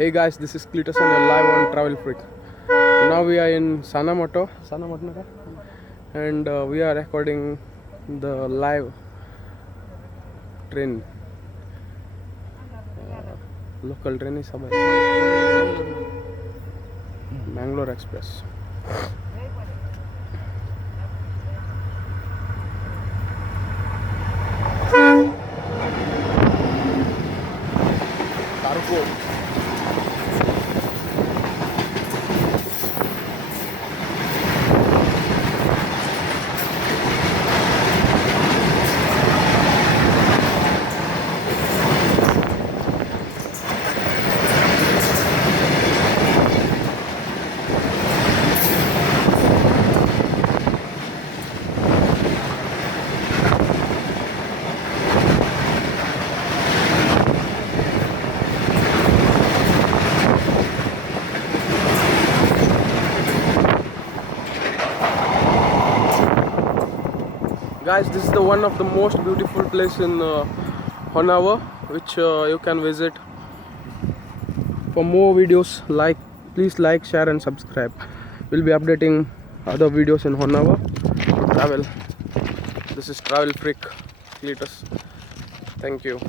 Hey guys, this is Cletus and you're live on Travel Freak. Now we are in Sanamoto, and we are recording the live train, local train is Bangalore Express. Cargo. Guys, this is the one of the most beautiful place in Honavar, which you can visit. For more videos, please like, share and subscribe. We'll be updating other videos in Honavar travel. This is Travel Freak Cletus. Thank you.